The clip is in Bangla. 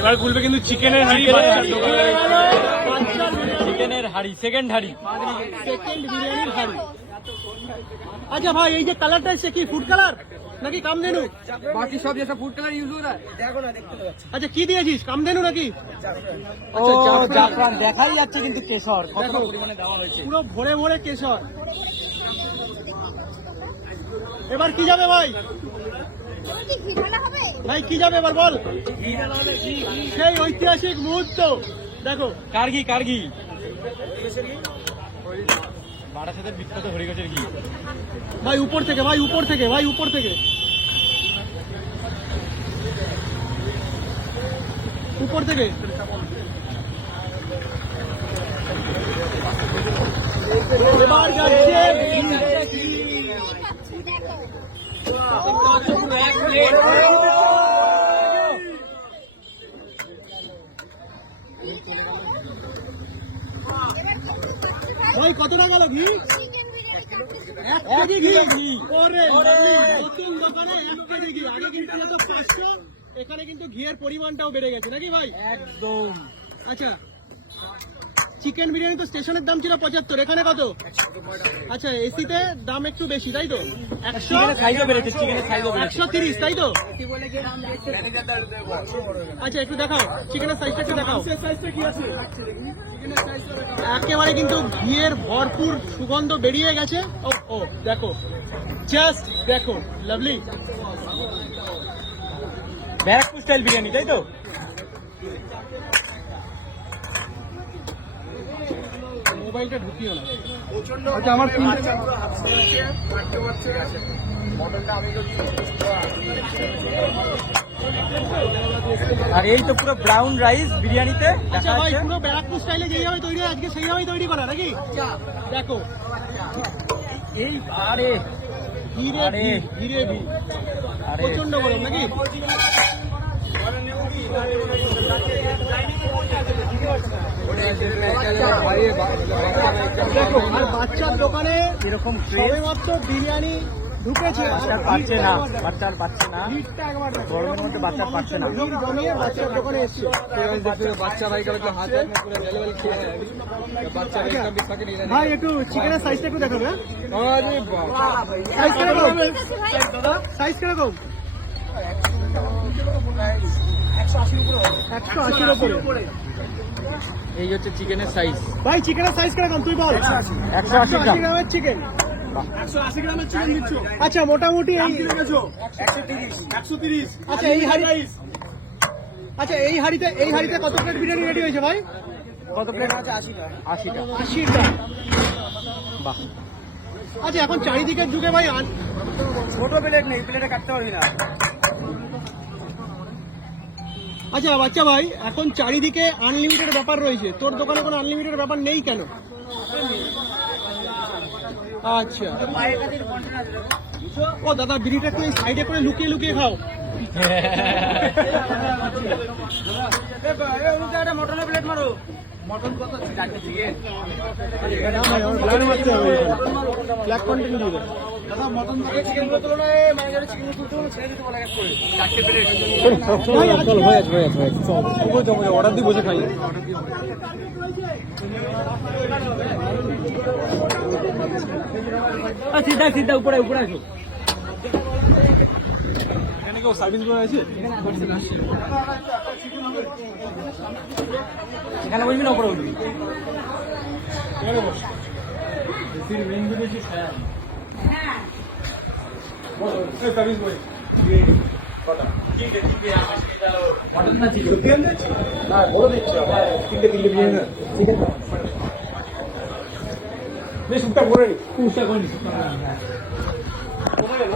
এবার খুলবে কিন্তু চিকেনের হাড়ি, চিকেনের হাড়ি, সেকেন্ড হাড়ি, সেকেন্ড বিরিয়ানির হাড়ি। আচ্ছা ভাই, এই যে কালারটা এসছে কি ফুড কালার নাকি কামধেনু? বাকি সব যেসব ফুড কালার ইউজ হয়। আচ্ছা কি দিয়েছিস, কামধেনু নাকি? ও জাফরান দেখাই যাচ্ছে কিন্তু কেশর কত পরিমাণে দেওয়া হয়েছে। পুরো ভরে ভরে কেশর। এবার কি যাবে ভাই? ভাই কি যাবে এবার বল? সেই ঐতিহাসিক মুহূর্ত দেখো। কার্গি, কার্গি বারাসাতের বিখ্যাত হরিগছের ঘি। ভাই উপর থেকে, ভাই উপর থেকে, ভাই উপর থেকে, উপর থেকে। এবার যাচ্ছে ভাই, কত টাকা গেল ঘি? 1 কেজি ঘি। ওরে নতুন দোকানে 1 কেজি ঘি। আগে কিন্তু ছিল 500, এখানে কিন্তু ঘিয়ের পরিমাণটাও বেড়ে গেছে নাকি ভাই? একদম। আচ্ছা, চিকেন বিরিয়ানি তো স্টেশনের দাম ছিল 75, এখানে কত? আচ্ছা, এসিতে দাম একটু বেশি তাই তো? 130 তাই তো? আচ্ছা একটু দেখাও চিকেনের সাইজটা, একটু দেখাও। একেবারে কিন্তু ঘিয়ের ভরপুর সুগন্ধ বেরিয়ে গেছে। ও ও দেখো, জাস্ট দেখো, লাভলি। ব্যারাকপুর স্টাইল বিরিয়ানি তাই তো? মোবাইলটা ঢুকিও না। আচ্ছা আমার আর এই তো পুরো ব্রাউন রাইস বিরিয়ানিতে আচ্ছা দেখা ভাই, যাচ্ছে। পুরো ব্যারাকপুর স্টাইলে যেইভাবে তৈরি হয় আজকে সেইভাবেই তৈরি করা নাকি? দেখো এই আরে ধীরে আরে। ধীরে ধীরে আরে প্রচন্ড গরম নাকি? দেখো, আর বাচ্চার দোকানে এরকম সবে মাত্র বিরিয়ানি ঢুকেছে, বাচ্চা পাচ্ছে না, বাচ্চার পাচ্ছে না, ভিড়টা একবার দেখো। গরমের মধ্যে বাচ্চা পাচ্ছে না। ভিড় জমিয়ে বাচ্চার দোকানে এসছে। বাচ্চা ভাই করে তো হাতে পুরো লেভেল খেয়ে বাচ্চা একদম থাকে না। ভাই একটু চিকেনের সাইজটা একটু দেখাবে। আরে বাবা সাইজ কিরকম? সাইজ কিরকম? 180 এর উপরে। এই হচ্ছে চিকেনের সাইজ, ভাই চিকেনের সাইজ কিরকম তুই বল? 180 গ্রাম। গ্রামের চিকেন। 180 গ্রামের চিকেন দিচ্ছ? আচ্ছা মোটামুটি এই 130। আচ্ছা এই হাড়ি, আচ্ছা এই হাড়িতে কত প্লেট বিরিয়ানি রেডি হয়েছে ভাই? কত প্লেট আছে? 80টা। 80টা। বাহ। আচ্ছা এখন চারিদিকের যুগে ভাই ছোট প্লেট নেই, প্লেটে কাটতে পারবি না। আচ্ছা বাচ্চা ভাই, এখন চারিদিকে আনলিমিটেড ব্যাপার রয়েছে, তোর দোকানে কোনো আনলিমিটেড ব্যাপার নেই কেন? আচ্ছা ও দাদা, বিড়িটা একটু সাইডে করে লুকিয়ে লুকিয়ে খাও। মটনের প্লেট মারো। মটন কত? 4টে চিকেন। ব্ল্যাক কন্টেন্ট দিয়ে দেবে। দাদা মটন থেকে চিকেন গুলো তুলো না, ম্যানেজারের চিকেন গুলো তুলতে ছেড়ে দিতে বলা গেছে করে। 4টে প্লেট। অর্ডার দিয়ে বসে খাই। সিধা সিধা উপরে উপরে আসো। এখানে কেউ সার্ভিস বয় আছে? এখানে বলবি না উপরে বলবি। সার্ভিস বয় মটন না চিকেন? হ্যাঁ বড় দিচ্ছি, 3টে বিরিয়ানি না চিকেন বেশ উঠটা করে নি। পুষা কোন কমে গেল।